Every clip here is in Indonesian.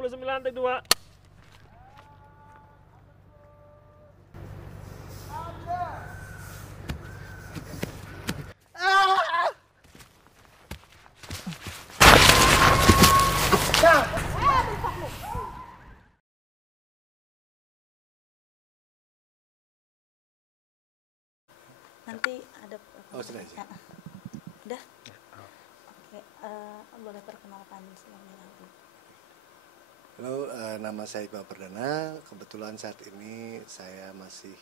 29 take 2. Nanti ada sudah aja. Udah? Oke, boleh perkenalkan sebelumnya lagi. Halo, nama saya Iqbal Perdana. Kebetulan saat ini saya masih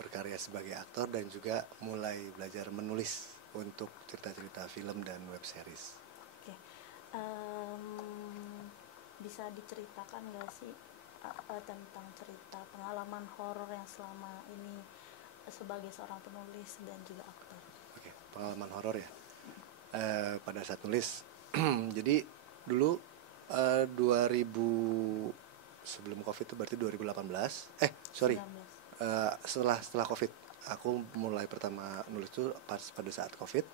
berkarya sebagai aktor dan juga mulai belajar menulis untuk cerita-cerita film dan web series. Oke, bisa diceritakan nggak sih tentang cerita pengalaman horor yang selama ini sebagai seorang penulis dan juga aktor? Oke, pengalaman horor ya. Pada saat nulis, jadi dulu 2000 sebelum COVID itu berarti 2018. Setelah COVID, aku mulai pertama nulis itu pada saat COVID.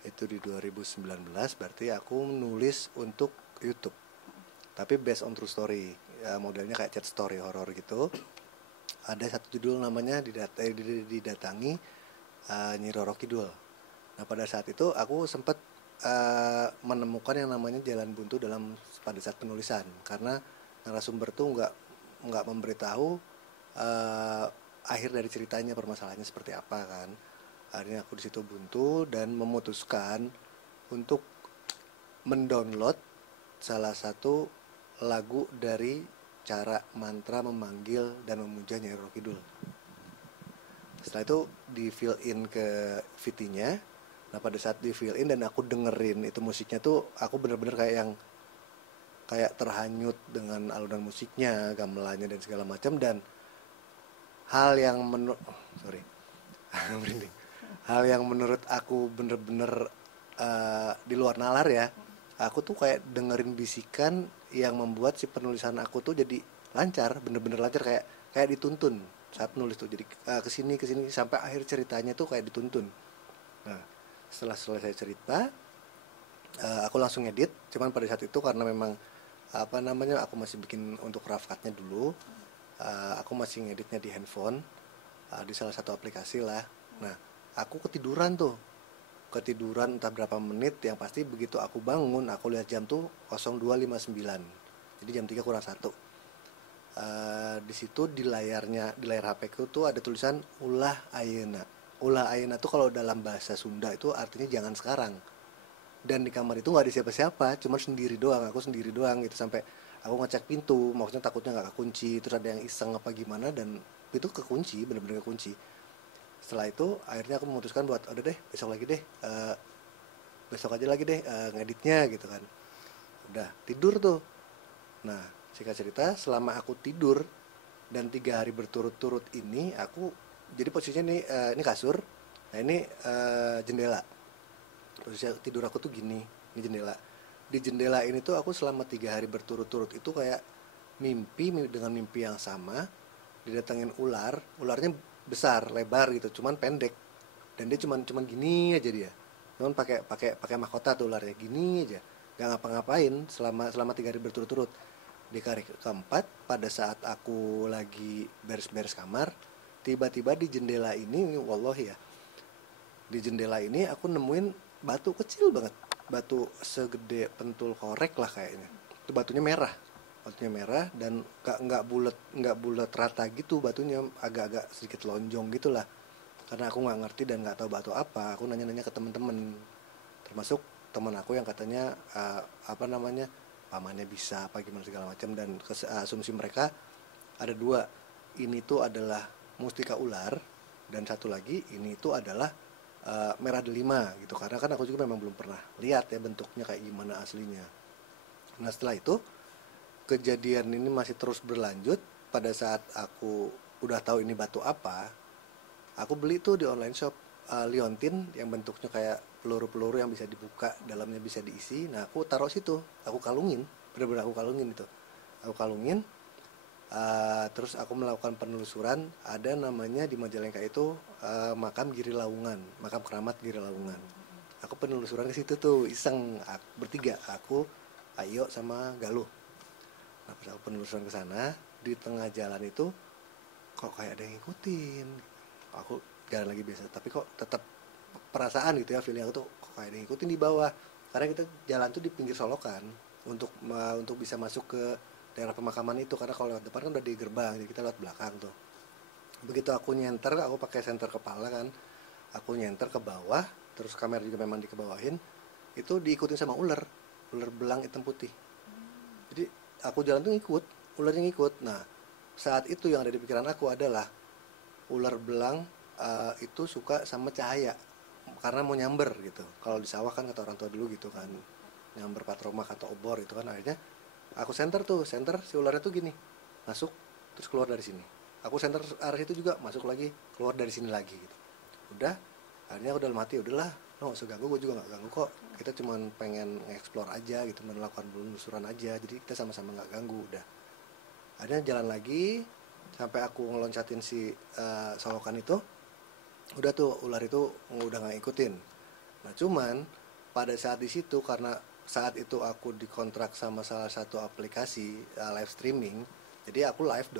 Itu di 2019, berarti aku nulis untuk YouTube. Tapi based on true story, modelnya kayak chat story horor gitu. Ada satu judul namanya didatangi Nyi Roro Kidul. Nah pada saat itu aku sempat menemukan yang namanya jalan buntu pada saat penulisan, karena narasumber tuh nggak memberitahu akhir dari ceritanya, permasalahannya seperti apa kan. Akhirnya aku di situ buntu dan memutuskan untuk mendownload salah satu lagu dari cara mantra memanggil dan memuja Nyai Roro Kidul. Setelah itu di fill in ke VT-nya. Nah pada saat di fill in dan aku dengerin itu musiknya tuh, aku bener-bener kayak terhanyut dengan alunan musiknya, gamelannya dan segala macam. Dan hal yang menurut aku bener-bener di luar nalar ya. Aku tuh kayak dengerin bisikan yang membuat si penulisan aku tuh jadi lancar, bener-bener lancar, kayak dituntun saat nulis tuh. Jadi kesini sampai akhir ceritanya tuh kayak dituntun. Nah setelah selesai cerita, aku langsung edit. Cuman pada saat itu karena memang aku masih bikin untuk rough cut-nya dulu, aku masih ngeditnya di handphone, di salah satu aplikasi lah. Nah aku ketiduran entah berapa menit, yang pasti begitu aku bangun aku lihat jam tuh 02.59, jadi jam 3 kurang 1. Di situ di layar HP ku tuh ada tulisan ulah ayeuna. Ulah ayeuna tuh kalau dalam bahasa Sunda itu artinya jangan sekarang. Dan di kamar itu nggak ada siapa-siapa, cuma aku sendiri doang gitu. Sampai aku ngecek pintu, maksudnya takutnya nggak kekunci, terus ada yang iseng apa gimana, dan itu kekunci, bener-bener kekunci. Setelah itu akhirnya aku memutuskan buat udah deh, besok aja lagi deh ngeditnya gitu kan. Udah tidur tuh. Nah singkat cerita, selama aku tidur dan 3 hari berturut-turut ini, aku jadi posisinya ini kasur, nah ini jendela. Posisi tidur aku tuh gini, ini jendela. Di jendela ini tuh aku selama 3 hari berturut-turut itu kayak mimpi dengan mimpi yang sama, didatengin ularnya besar, lebar gitu, cuman pendek. Dan dia cuman gini aja dia. Cuman pakai mahkota tuh ularnya, gini aja. Gak ngapa-ngapain selama 3 hari berturut-turut. Di hari keempat, pada saat aku lagi beres-beres kamar, tiba-tiba di jendela ini wallahi ya, di jendela ini aku nemuin batu kecil banget, batu segede pentul korek lah kayaknya. Itu batunya merah dan nggak bulat rata gitu, batunya agak-agak sedikit lonjong gitulah. Karena aku nggak ngerti dan nggak tahu batu apa, aku nanya-nanya ke teman-teman, termasuk teman aku yang katanya pamannya bisa apa gimana segala macam. Dan asumsi mereka ada 2, ini tuh adalah mustika ular, dan satu lagi ini tuh adalah merah delima gitu. Karena kan aku juga memang belum pernah lihat ya bentuknya kayak gimana aslinya. Nah setelah itu kejadian ini masih terus berlanjut. Pada saat aku udah tahu ini batu apa, aku beli tuh di online shop liontin yang bentuknya kayak peluru-peluru yang bisa dibuka, dalamnya bisa diisi. Nah aku taruh situ, aku kalungin, bener-bener aku kalungin itu. Aku kalungin, terus aku melakukan penelusuran. Ada namanya di Majalengka itu makam Giri Laungan, makam keramat Giri Laungan. Aku penelusuran ke situ tuh iseng, bertiga, aku, Ayo sama Galuh. Nah pas aku penelusuran ke sana, di tengah jalan itu kok kayak ada yang ngikutin. Aku jalan lagi biasa, tapi kok tetap perasaan gitu ya, feeling aku tuh kok kayak ada yang ngikutin di bawah. Karena kita jalan tuh di pinggir solokan untuk bisa masuk ke daerah pemakaman itu, karena kalau lewat depan kan udah di gerbang, jadi kita lewat belakang tuh. Begitu aku nyenter, aku pakai senter kepala kan, aku nyenter ke bawah, terus kamera juga memang dikebawahin, itu diikutin sama ular belang hitam putih. Jadi aku jalan tuh ngikut, ularnya ngikut. Nah saat itu yang ada di pikiran aku adalah ular belang itu suka sama cahaya karena mau nyamber gitu. Kalau di sawah kan kata orang tua dulu gitu kan, nyamber patromak atau obor itu kan. Akhirnya aku senter si ularnya tuh gini, masuk terus keluar dari sini. Aku senter arah itu juga, masuk lagi keluar dari sini lagi gitu. Udah, akhirnya aku dalam hati udahlah, no usah ganggu, gue juga nggak ganggu kok. Kita cuma pengen nge-explore aja gitu, melakukan penelusuran aja. Jadi kita sama-sama nggak ganggu. Udah, akhirnya jalan lagi sampai aku ngeloncatin si solokan itu. Udah tuh ular itu udah nggak ngikutin. Nah cuman pada saat di situ, karena saat itu aku dikontrak sama salah satu aplikasi live streaming, jadi aku live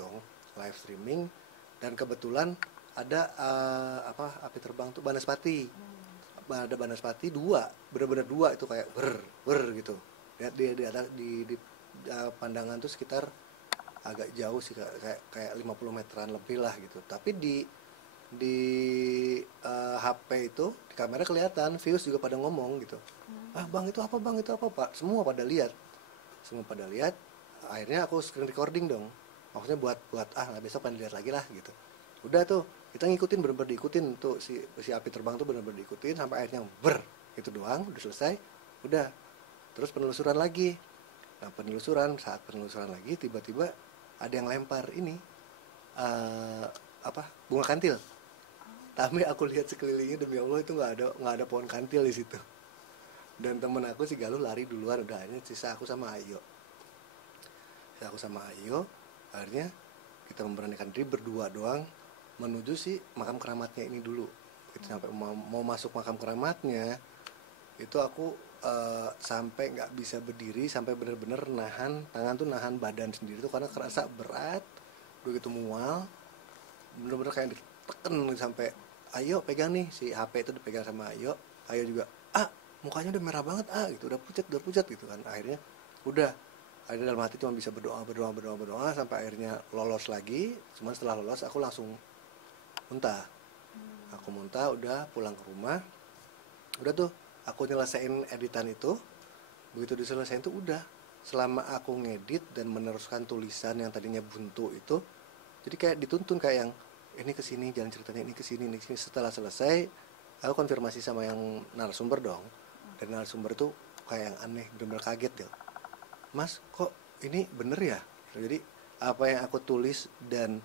streaming, dan kebetulan ada api terbang tuh banaspati. Ada banaspati dua, bener-bener dua itu kayak ber gitu. Di pandangan tuh sekitar agak jauh sih, kayak 50 meteran lebih lah gitu. Tapi di HP itu di kamera kelihatan, views juga pada ngomong gitu. Bang itu apa Pak, semua pada lihat. Akhirnya aku screen recording dong, maksudnya buat besok kan dilihat lagi lah gitu. Udah tuh kita ngikutin, bener-bener diikutin tuh si api terbang tuh, bener-bener diikutin sampai akhirnya itu doang udah selesai. Udah terus penelusuran lagi. Nah saat penelusuran lagi tiba-tiba ada yang lempar ini bunga kantil. Tapi aku lihat sekelilingnya, demi Allah itu nggak ada pohon kantil di situ. Dan temen aku si Galuh lari duluan, udah akhirnya sisa aku sama Ayo. Akhirnya kita memberanikan diri berdua doang menuju si makam keramatnya ini dulu. Kita sampai mau masuk makam keramatnya itu aku sampai nggak bisa berdiri, sampai bener-bener nahan badan sendiri tuh karena kerasa berat, begitu mual, bener-bener kayak ditekan sampai Ayo pegang nih, si HP itu dipegang sama Ayo juga mukanya udah merah banget gitu, udah pucat gitu kan. Akhirnya dalam hati cuma bisa berdoa sampai akhirnya lolos lagi. Cuman setelah lolos aku langsung muntah. Udah pulang ke rumah. Udah tuh aku nyelesain editan itu. Begitu diselesain tuh udah, selama aku ngedit dan meneruskan tulisan yang tadinya buntu itu, jadi kayak dituntun kayak yang ini kesini, jalan ceritanya ini kesini. Setelah selesai aku konfirmasi sama yang narasumber dong, dan narasumber tuh kayak yang aneh, bener-bener kaget ya, Mas kok ini bener ya? Jadi apa yang aku tulis dan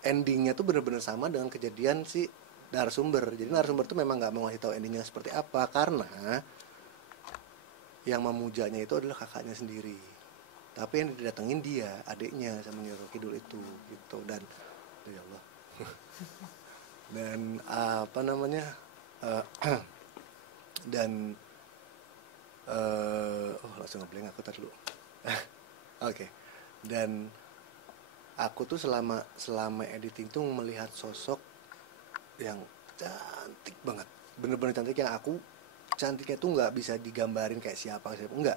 endingnya tuh bener-bener sama dengan kejadian si narasumber. Jadi narasumber tuh memang nggak mau ngasih tahu endingnya seperti apa, karena yang memujanya itu adalah kakaknya sendiri. Tapi yang didatengin dia, adiknya sama Nyi Roro Kidul itu gitu. Dan ya Allah. Dan langsung ngeblank aku tadi dulu. Oke. Dan aku tuh selama editing tuh melihat sosok yang cantik banget, bener-bener cantik, yang aku cantiknya tuh nggak bisa digambarin kayak siapa enggak.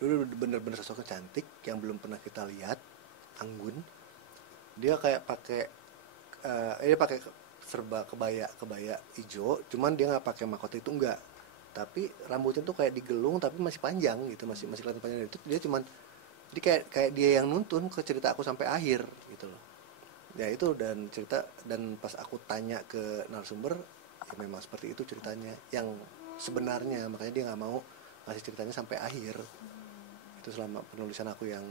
Dulu bener-bener sosoknya cantik yang belum pernah kita lihat. Anggun, dia kayak pakai serba kebaya hijau, cuman dia nggak pakai mahkota itu, enggak, tapi rambutnya tuh kayak digelung tapi masih panjang gitu, masih kelihatan panjang. Itu dia cuman jadi kayak dia yang nuntun ke cerita aku sampai akhir gitu loh ya. Itu dan cerita, dan pas aku tanya ke narasumber ya memang seperti itu ceritanya yang sebenarnya, makanya dia nggak mau ngasih ceritanya sampai akhir. Itu selama penulisan aku yang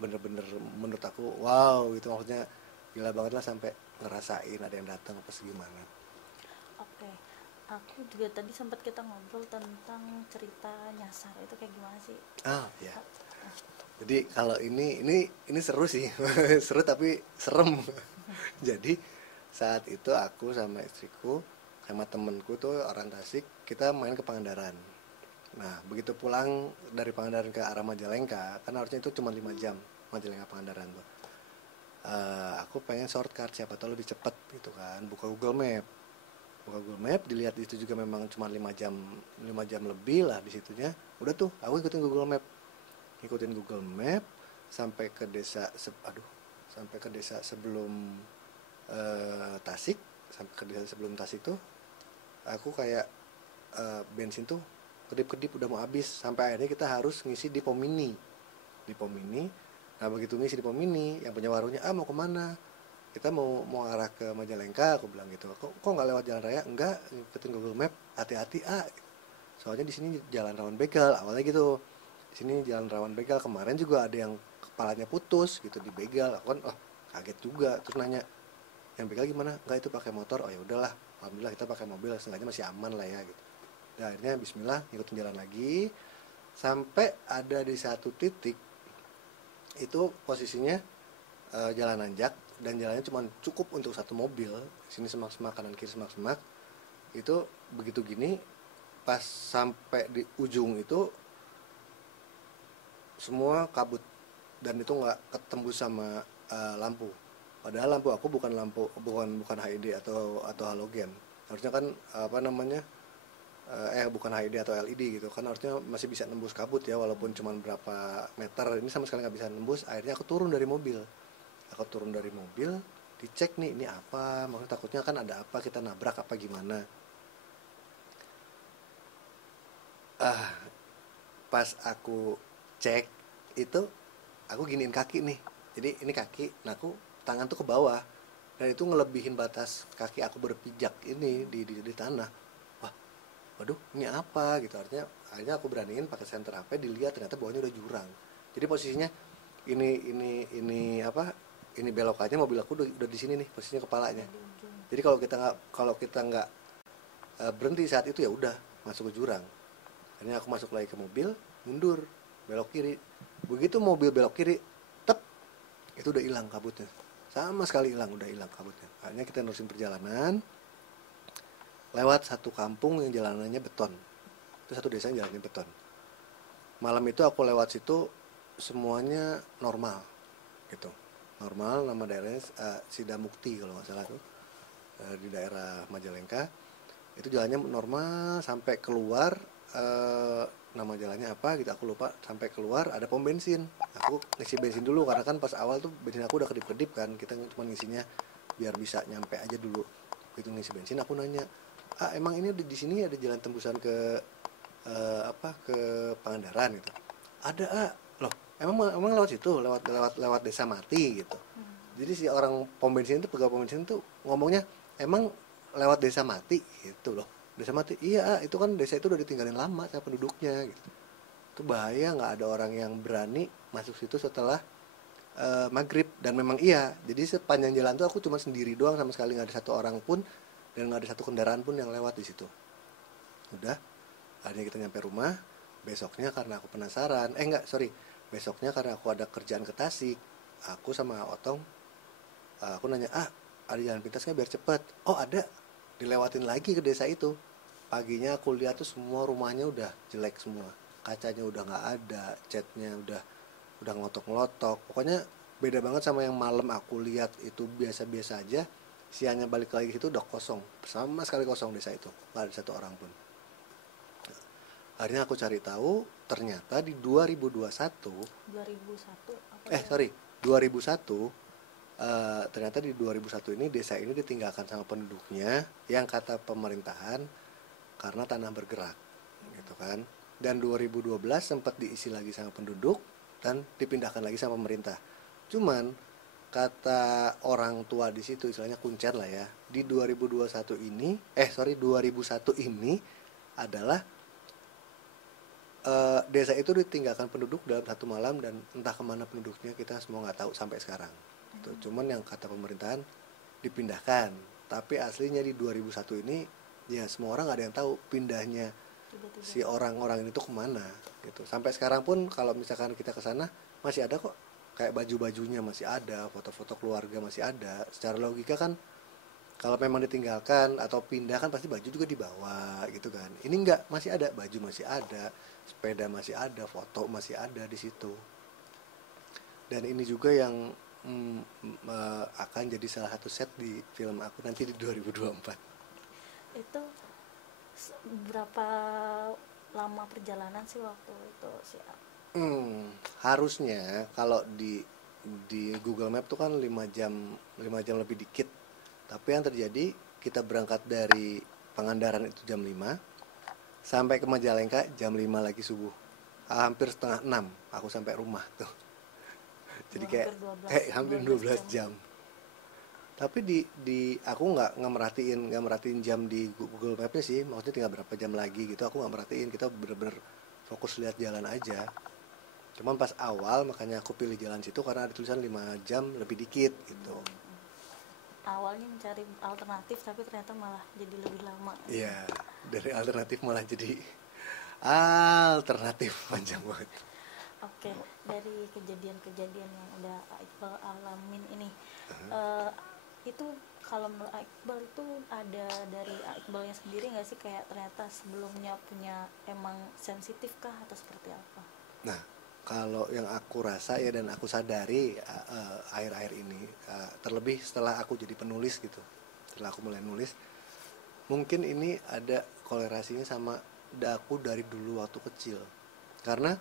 bener-bener menurut aku wow gitu, maksudnya gila banget lah, sampai ngerasain ada yang datang apa segimana. Oke, aku juga tadi sempat kita ngobrol tentang cerita nyasar, itu kayak gimana sih? Ya. Jadi kalau ini seru sih. Seru tapi serem. Jadi saat itu aku sama istriku sama temenku tuh orang Tasik, kita main ke Pangandaran. Nah, begitu pulang dari Pangandaran ke arah Majalengka, kan harusnya itu cuma 5 jam Majalengka Pangandaran tuh. Aku pengen shortcut, siapa tahu lebih cepet gitu kan. Buka Google Map, dilihat di situ juga memang cuma 5 jam lebih lah di situnya. Udah tuh, aku ikutin Google Map sampai ke sampai ke desa sebelum Tasik. Sampai ke desa sebelum Tasik tuh, aku kayak bensin tuh kedip-kedip udah mau habis, sampai akhirnya kita harus ngisi di pom mini. Nah, begitu ngisi di pom mini, yang punya warungnya, mau kemana, kita mau arah ke Majalengka, aku bilang gitu. Kok nggak lewat jalan raya? Enggak, ikutin Google Map, hati-hati soalnya di sini jalan rawan begal, awalnya gitu. Di sini jalan rawan begal, kemarin juga ada yang kepalanya putus gitu di begal. Aku kan kaget juga, terus nanya, yang begal gimana? Enggak, itu pakai motor. Oh ya udahlah, alhamdulillah kita pakai mobil, setengahnya masih aman lah ya gitu. Dan akhirnya bismillah ngikutin jalan lagi sampai ada di satu titik itu posisinya jalan nanjak dan jalannya cuma cukup untuk satu mobil. Sini semak-semak, kanan kiri semak-semak. Itu begitu gini, pas sampai di ujung itu semua kabut dan itu nggak ketembus sama lampu. Padahal lampu aku bukan HID atau halogen. Harusnya kan bukan HID atau LED gitu kan, harusnya masih bisa nembus kabut ya, walaupun cuma berapa meter. Ini sama sekali nggak bisa nembus. Akhirnya aku turun dari mobil, dicek nih, ini apa, maksudnya takutnya kan ada apa, kita nabrak apa gimana. Pas aku cek itu, aku giniin kaki nih, jadi ini kaki, nah aku tangan tuh ke bawah dan itu ngelebihin batas kaki aku berpijak ini di tanah. Waduh, ini apa gitu. Akhirnya aku beraniin pakai senter HP, dilihat ternyata bawahnya udah jurang. Jadi posisinya ini belokannya mobil aku udah di sini nih posisinya kepalanya. Jadi kalau kita nggak berhenti saat itu, ya udah masuk ke jurang. Akhirnya aku masuk lagi ke mobil, mundur, belok kiri. Begitu mobil belok kiri, tep, itu udah hilang kabutnya. Sama sekali udah hilang kabutnya. Akhirnya kita nerusin perjalanan lewat satu kampung yang jalanannya beton. Itu satu desa yang jalannya beton. Malam itu aku lewat situ, semuanya normal gitu. Normal, nama daerahnya Sidamukti kalau nggak salah tuh, di daerah Majalengka. Itu jalannya normal sampai keluar, nama jalannya apa gitu aku lupa. Sampai keluar ada pom bensin. Aku ngisi bensin dulu karena kan pas awal tuh bensin aku udah kedip-kedip kan. Kita cuma ngisinya biar bisa nyampe aja dulu. Begitu ngisi bensin aku nanya, emang ini di sini ada jalan tembusan ke ke Pangandaran gitu? Ada. Loh, emang lewat situ, lewat desa mati gitu. Jadi si orang pom bensin itu, pegawai pom bensin itu ngomongnya, emang lewat desa mati gitu loh. Desa mati, iya, itu kan desa itu udah ditinggalin lama sama penduduknya gitu. Itu bahaya, nggak ada orang yang berani masuk situ setelah maghrib. Dan memang iya, jadi sepanjang jalan tuh aku cuma sendiri doang, sama sekali nggak ada satu orang pun dan nggak ada satu kendaraan pun yang lewat di situ. Udah, akhirnya kita nyampe rumah. Besoknya karena aku penasaran, besoknya karena aku ada kerjaan ke Tasik, aku sama Otong, aku nanya, ada jalan pintas nggak biar cepet? Oh ada, dilewatin lagi ke desa itu. Paginya aku lihat tuh semua rumahnya udah jelek semua, kacanya udah nggak ada, catnya udah ngelotok-ngelotok. Pokoknya beda banget sama yang malam aku lihat itu biasa-biasa aja. Siangnya balik lagi itu udah kosong, sama sekali kosong desa itu, nggak ada satu orang pun. Akhirnya aku cari tahu, ternyata di 2021 ternyata di 2001 ini desa ini ditinggalkan sama penduduknya yang kata pemerintahan karena tanah bergerak gitu kan. Dan 2012 sempat diisi lagi sama penduduk dan dipindahkan lagi sama pemerintah. Cuman kata orang tua di situ, istilahnya kuncen lah ya, di 2001 ini adalah desa itu ditinggalkan penduduk dalam satu malam dan entah kemana penduduknya kita semua nggak tahu sampai sekarang. Tuh, cuman yang kata pemerintahan dipindahkan, tapi aslinya di 2001 ini ya semua orang nggak ada yang tahu pindahnya tiba-tiba si orang-orang itu kemana gitu. Sampai sekarang pun kalau misalkan kita ke sana masih ada kok, kayak baju-bajunya masih ada, foto-foto keluarga masih ada. Secara logika kan Kalau memang ditinggalkan atau pindah kan pasti baju juga dibawa gitu kan. Ini enggak, masih ada, baju masih ada, sepeda masih ada, foto masih ada di situ. Dan ini juga yang akan jadi salah satu set di film aku nanti di 2024. Itu berapa lama perjalanan sih waktu itu sih? Harusnya kalau di Google Map tuh kan 5 jam lebih dikit. Tapi yang terjadi kita berangkat dari Pangandaran itu jam 5 sampai ke Majalengka jam 5 lagi subuh. Hampir setengah 6 aku sampai rumah tuh. Jadi kayak hampir 12 jam. Tapi di aku nggak merhatiin jam di Google Mapnya sih. Maksudnya tinggal berapa jam lagi gitu. Aku nggak merhatiin. Kita bener-bener fokus lihat jalan aja. Cuman pas awal makanya aku pilih jalan situ karena ada tulisan 5 jam lebih dikit gitu. Awalnya mencari alternatif tapi ternyata malah jadi lebih lama. Iya, dari alternatif malah jadi alternatif panjang banget. Oke, dari kejadian-kejadian yang udah Iqbal alamin ini, itu kalau menurut Iqbal itu ada dari Iqbalnya sendiri nggak sih, kayak ternyata sebelumnya punya emang sensitif kah atau seperti apa? Nah, kalau yang aku rasa ya dan aku sadari akhir-akhir ini, terlebih setelah aku jadi penulis gitu, setelah aku mulai nulis, mungkin ini ada kolerasinya sama aku dari dulu waktu kecil. Karena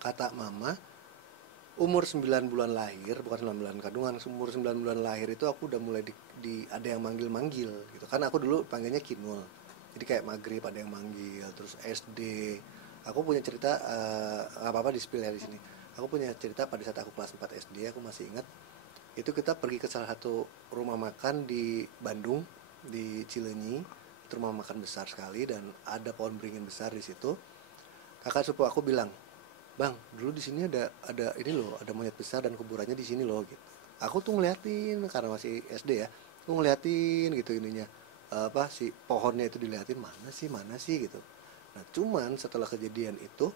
kata mama, umur 9 bulan lahir, bukan 9 bulan kandungan, umur 9 bulan lahir itu aku udah mulai ada yang manggil-manggil gitu. Kan aku dulu panggilnya Kinul. Jadi kayak maghrib ada yang manggil, terus SD. Aku punya cerita, gak apa-apa di spill ya di sini. Aku punya cerita pada saat aku kelas 4 SD, aku masih ingat. Itu kita pergi ke salah satu rumah makan di Bandung, di Cileunyi. Itu rumah makan besar sekali dan ada pohon beringin besar di situ. Kakak sepupu aku bilang, "Bang, dulu di sini ada ini loh, ada monyet besar dan kuburannya di sini loh," gitu. Aku tuh ngeliatin karena masih SD ya. Aku ngeliatin gitu ininya. Si pohonnya itu diliatin, mana sih gitu. Nah, cuman setelah kejadian itu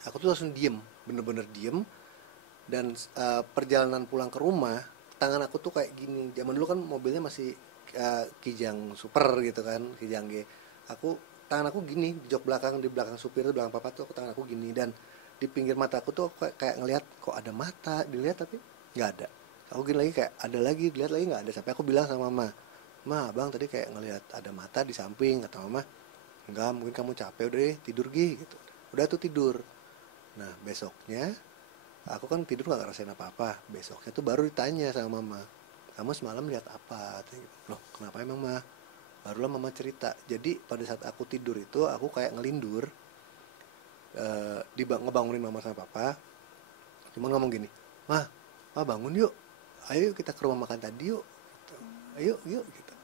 aku tuh langsung diem, bener-bener diem. Dan perjalanan pulang ke rumah, tangan aku tuh kayak gini. Zaman dulu kan mobilnya masih Kijang Super gitu kan, Kijang G. Tangan aku gini di jok belakang, di belakang supir, di belakang papa tuh tangan aku gini. Dan di pinggir mata aku tuh kayak ngelihat kok ada mata, dilihat tapi nggak ada. Aku gini lagi kayak ada lagi, dilihat lagi nggak ada. Sampai aku bilang sama mama, "Ma, abang tadi kayak ngelihat ada mata di samping." Kata mama, "Enggak, mungkin kamu capek, udah deh tidur gitu." Udah tuh tidur. Nah, besoknya aku kan tidur gak ngerasain apa-apa. Besoknya tuh baru ditanya sama mama, "Kamu semalam lihat apa?" Loh, kenapa emang, Ma? Barulah mama cerita. Jadi pada saat aku tidur itu aku kayak ngelindur, ngebangunin mama sama papa. Cuma ngomong gini, "Ma bangun yuk, ayo kita ke rumah makan tadi yuk gitu. Ayo yuk gitu."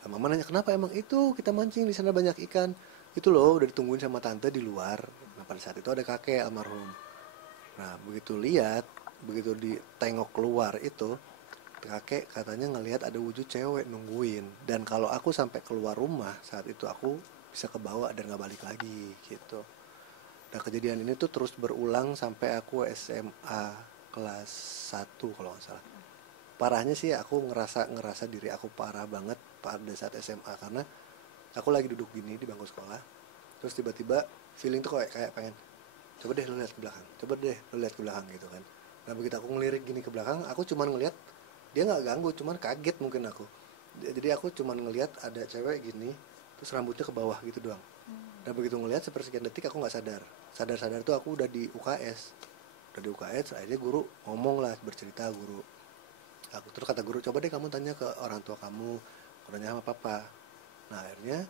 Nah, mama nanya, "Kenapa emang?" "Itu kita mancing di sana banyak ikan. Itu loh udah ditungguin sama tante di luar." Nah, pada saat itu ada kakek almarhum. Nah, begitu ditengok keluar itu, kakek katanya ngelihat ada wujud cewek nungguin. Dan kalau aku sampai keluar rumah saat itu aku bisa kebawa dan gak balik lagi gitu. Nah, kejadian ini tuh terus berulang sampai aku SMA kelas 1 kalau gak salah. Parahnya sih aku ngerasa diri aku parah banget pada saat SMA karena aku lagi duduk gini di bangku sekolah. Terus tiba-tiba feeling tuh kayak pengen, coba deh lo lihat ke belakang gitu kan. Nah, begitu aku ngelirik gini ke belakang, aku cuman ngelihat dia nggak ganggu, cuman kaget mungkin aku. Jadi aku cuman ngelihat ada cewek gini, terus rambutnya ke bawah gitu doang. Dan begitu ngelihat sepersekian detik aku nggak sadar tuh aku udah di UKS. Akhirnya guru ngomong lah, bercerita guru. Terus kata guru, "Coba deh kamu tanya ke orang tua kamu." Aku tanya sama papa. Nah, akhirnya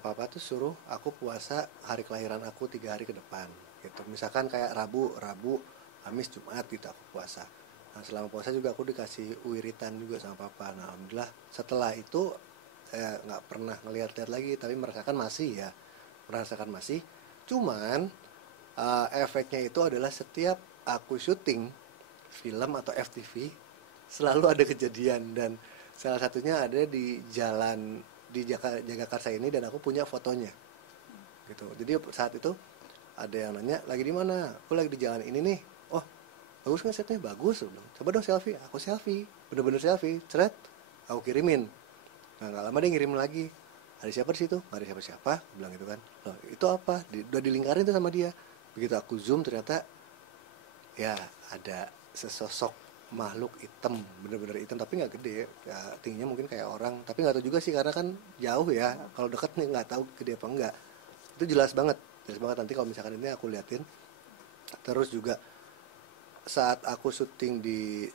papa tuh suruh aku puasa hari kelahiran aku 3 hari ke depan gitu. Misalkan kayak Rabu, Kamis, Jumat gitu aku puasa. Nah, selama puasa juga aku dikasih wiritan juga sama papa. Nah, alhamdulillah setelah itu nggak pernah ngeliat-liat lagi, tapi merasakan masih. Cuman efeknya itu adalah setiap aku syuting film atau FTV selalu ada kejadian, dan salah satunya ada di jalan di Jagakarsa ini, dan aku punya fotonya gitu. Jadi saat itu ada yang nanya, "Lagi di mana?" "Aku lagi di jalan ini nih." "Oh, bagus kan setnya?" "Bagus." Coba dong selfie. Aku selfie, bener-bener selfie, ceret. aku kirimin. Nah nggak lama dia ngirim lagi, ada siapa di situ? Nggak ada siapa-siapa, aku bilang gitu kan. Loh itu apa? Udah dilingkarin tuh sama dia. Begitu aku zoom ternyata ya ada sesosok makhluk hitam, bener-bener hitam tapi nggak gede ya, tingginya mungkin kayak orang tapi nggak tahu juga sih karena kan jauh ya, kalau dekat nih nggak tahu gede apa enggak. Itu jelas banget nanti kalau misalkan ini aku liatin. Terus juga saat aku syuting di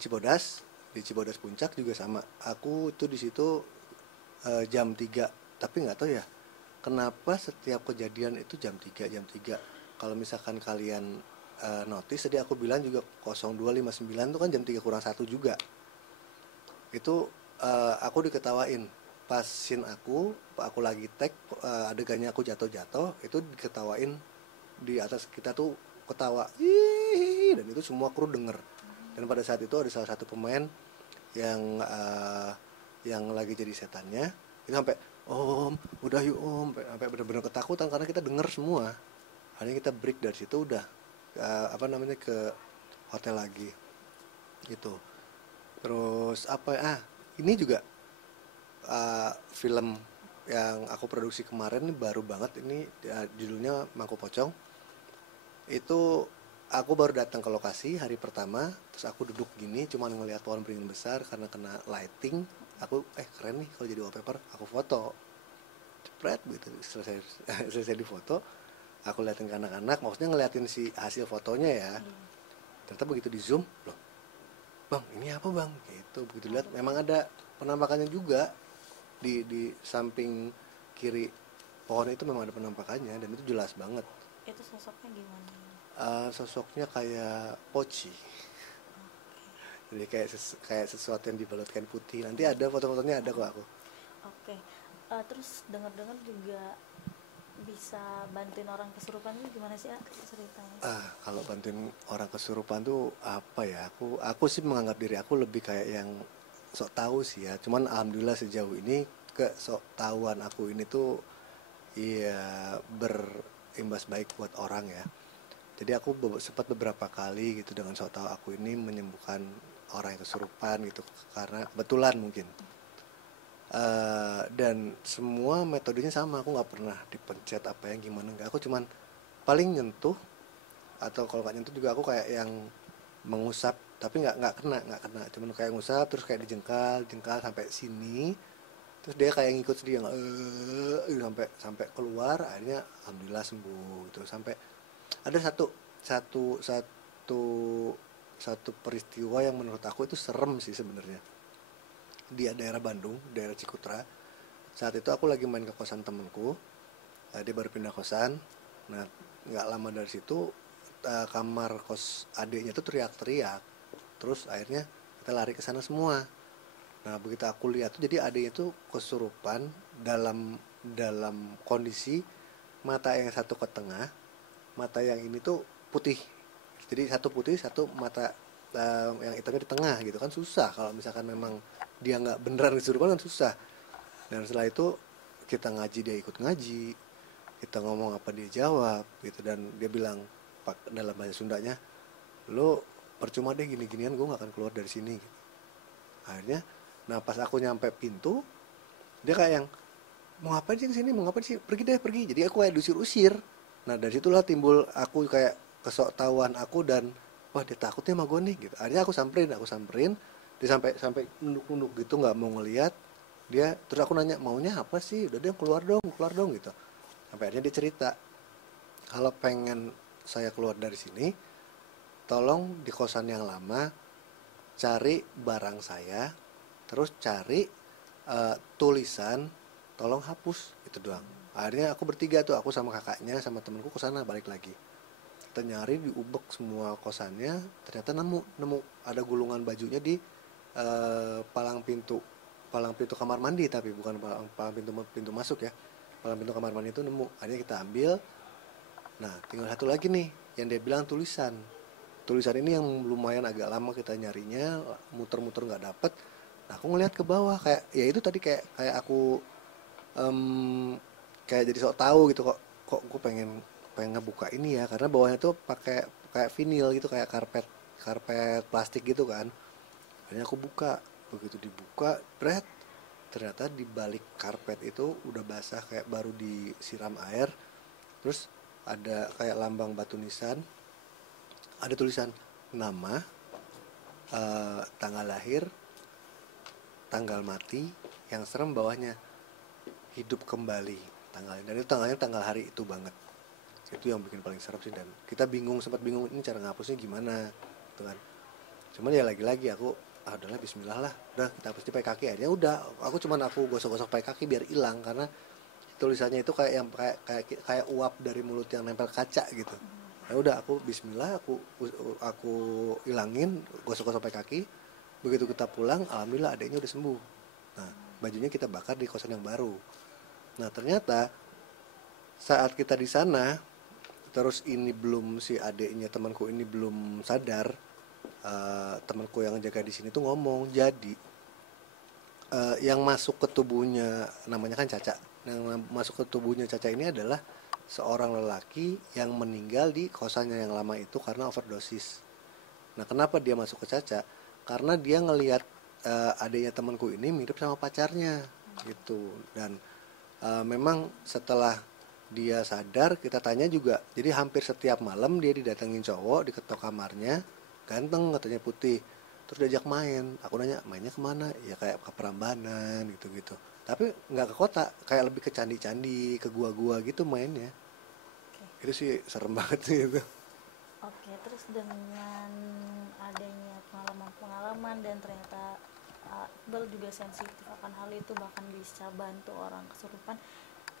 Cibodas, di Cibodas Puncak juga sama, aku tuh di situ jam 3, tapi nggak tahu ya kenapa setiap kejadian itu jam 3. Kalau misalkan kalian notice tadi aku bilang juga 02.59 tuh kan jam 3 kurang 1 juga. Itu aku diketawain pas scene aku lagi tag adegannya aku jatuh-jatuh, itu diketawain di atas kita tuh ketawa. Hihihi, dan itu semua kru denger. Dan pada saat itu ada salah satu pemain yang lagi jadi setannya, itu sampai om udah yuk om, sampai benar-benar ketakutan karena kita denger semua. Akhirnya kita break dari situ udah ke hotel lagi gitu. Terus ini juga film yang aku produksi kemarin ini baru banget, ini judulnya Mangkuk Pocong. Itu aku baru datang ke lokasi hari pertama, terus aku duduk gini cuman ngelihat pohon beringin besar karena kena lighting. Aku keren nih kalau jadi wallpaper, aku foto cepret gitu. selesai di foto, aku liatin ke anak-anak, maksudnya ngeliatin si hasil fotonya ya. Ternyata begitu di zoom, loh bang ini apa bang gitu. Begitu lihat memang ada penampakannya juga di samping kiri pohon itu, memang ada penampakannya dan itu jelas banget. Itu sosoknya gimana? Sosoknya kayak poci. Jadi kayak sesuatu yang dibalut kain putih. Nanti ada foto-fotonya, ada kok aku. Oke. Terus dengar-dengar juga bisa bantuin orang kesurupan itu gimana sih ceritanya? Kalau bantuin orang kesurupan tuh apa ya? Aku sih menganggap diri aku lebih kayak yang sok tahu sih ya. Cuman alhamdulillah sejauh ini ke sok tahuan aku ini tuh ya berimbas baik buat orang ya. Jadi aku sempat beberapa kali gitu dengan sok tahu aku ini menyembuhkan orang yang kesurupan gitu, karena kebetulan mungkin. Dan semua metodenya sama, aku nggak pernah dipencet apa yang gimana, nggak. Aku cuman paling nyentuh, atau kalau nggak nyentuh juga aku kayak yang mengusap, tapi nggak kena, cuman kayak ngusap terus kayak dijengkal sampai sini, terus dia kayak ngikut sedih sampai keluar. Akhirnya alhamdulillah sembuh gitu. Sampai ada satu peristiwa yang menurut aku itu serem sih sebenarnya, di daerah Bandung, daerah Cikutra. Saat itu aku lagi main ke kosan temenku, dia baru pindah kosan. Nah nggak lama dari situ kamar kos adiknya tuh teriak-teriak, terus akhirnya kita lari ke sana semua. Nah begitu aku lihat tuh jadi adiknya tuh kesurupan dalam kondisi mata yang satu ke tengah, mata yang ini tuh putih. Jadi satu putih, satu mata yang hitamnya di tengah gitu kan. Susah kalau misalkan memang dia nggak beneran kesurupan kan susah. Dan setelah itu kita ngaji, dia ikut ngaji, kita ngomong apa dia jawab gitu. Dan dia bilang dalam bahasa Sundanya, lo percuma deh gini-ginian, gue nggak akan keluar dari sini gitu. Akhirnya pas aku nyampe pintu, dia kayak yang mau ngapain sih kesini, mau ngapain sih, pergi. Jadi aku kayak diusir-usir. Nah dari situlah timbul aku kayak kesok tahuan aku, dan wah dia takutnya sama gue nih gitu. Akhirnya aku samperin, dia sampai nunduk gitu nggak mau ngelihat dia. Terus aku nanya maunya apa sih, udah dia keluar dong gitu. Sampai akhirnya dia cerita, kalau pengen saya keluar dari sini, tolong di kosan yang lama cari barang saya, terus cari tulisan, tolong hapus, itu doang. Akhirnya aku bertiga tuh, aku sama kakaknya sama temenku ke sana, balik lagi. Kita nyari di ubek semua kosannya, ternyata nemu ada gulungan bajunya di palang pintu kamar mandi, tapi bukan palang pintu masuk ya. Palang pintu kamar mandi itu nemu. Akhirnya kita ambil. Nah, tinggal satu lagi nih yang dia bilang tulisan. Tulisan ini yang lumayan agak lama kita nyarinya, muter-muter nggak dapet. Nah, aku ngeliat ke bawah kayak ya itu tadi kayak aku kayak jadi sok tahu gitu, kok gue pengen ngebuka ini ya, karena bawahnya tuh pakai kayak vinil gitu, kayak karpet plastik gitu kan. Akhirnya aku buka, Begitu dibuka, ternyata di balik karpet itu udah basah kayak baru disiram air. Terus ada kayak lambang batu nisan, ada tulisan nama, tanggal lahir, tanggal mati, yang serem bawahnya hidup kembali tanggalnya, dan itu tanggal hari itu banget. Itu yang bikin paling serem sih, dan kita sempat bingung ini cara ngapusnya gimana gitu kan. Cuman ya lagi-lagi aku adalah bismillah lah, udah kita hapus di pakai kaki aja. Udah aku gosok-gosok pakai kaki biar hilang, karena tulisannya itu kayak yang kayak uap dari mulut yang nempel kaca gitu. Ya udah aku bismillah, aku hilangin, gosok-gosok pakai kaki. Begitu kita pulang, alhamdulillah adiknya udah sembuh. Nah, bajunya kita bakar di kosan yang baru. Nah, ternyata saat kita di sana, terus ini belum, si adiknya temanku ini belum sadar, temanku yang jaga di sini tuh ngomong, jadi yang masuk ke tubuhnya, namanya kan Caca, yang masuk ke tubuhnya Caca ini adalah seorang lelaki yang meninggal di kosannya yang lama itu karena overdosis. Nah, kenapa dia masuk ke Caca? Karena dia ngelihat adiknya temanku ini mirip sama pacarnya gitu. Dan memang setelah dia sadar, kita tanya juga, jadi hampir setiap malam dia didatengin cowok, diketok kamarnya, ganteng katanya, putih, terus diajak main. Aku nanya, mainnya kemana? Ya kayak ke Prambanan gitu-gitu, tapi nggak ke kota, kayak lebih ke candi-candi, ke gua-gua gitu mainnya. Oke. Itu sih serem banget sih itu. Oke, terus dengan adanya pengalaman-pengalaman dan ternyata Iqbal juga sensitif akan hal itu, bahkan bisa bantu orang kesurupan,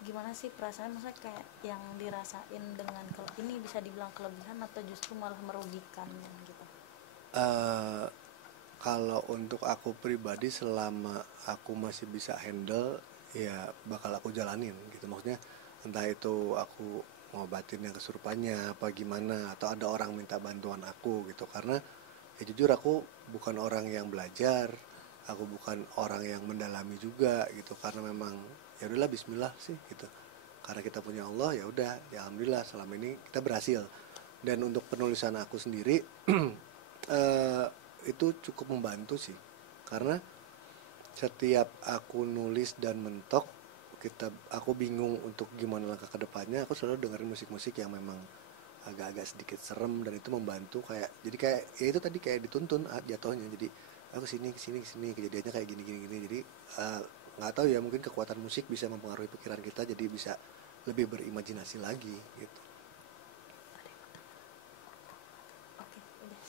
gimana sih perasaan, maksudnya kayak yang dirasain dengan ini bisa dibilang kelebihan atau justru malah merugikan gitu? Eh, Kalau untuk aku pribadi, selama aku masih bisa handle, ya bakal aku jalanin gitu. Maksudnya entah itu aku ngobatin yang kesurupannya apa gimana, atau ada orang minta bantuan aku gitu. Karena ya jujur aku bukan orang yang belajar, aku bukan orang yang mendalami juga gitu. Karena memang ya udahlah bismillah sih gitu. Karena kita punya Allah, ya udah, ya alhamdulillah selama ini kita berhasil. Dan untuk penulisan aku sendiri eh, itu cukup membantu sih, karena setiap aku nulis dan mentok, aku bingung untuk gimana langkah ke depannya, aku selalu dengerin musik-musik yang memang agak-agak sedikit serem, dan itu membantu. Kayak jadi kayak ya itu tadi, kayak dituntun jatuhnya. Jadi aku kesini kejadiannya kayak gini gini gini. Jadi nggak tahu ya, mungkin kekuatan musik bisa mempengaruhi pikiran kita, jadi bisa lebih berimajinasi lagi gitu. Oke, udah.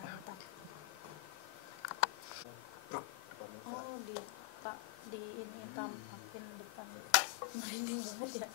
Mantap. Oh, di ini tampakin depan, merinding banget ya.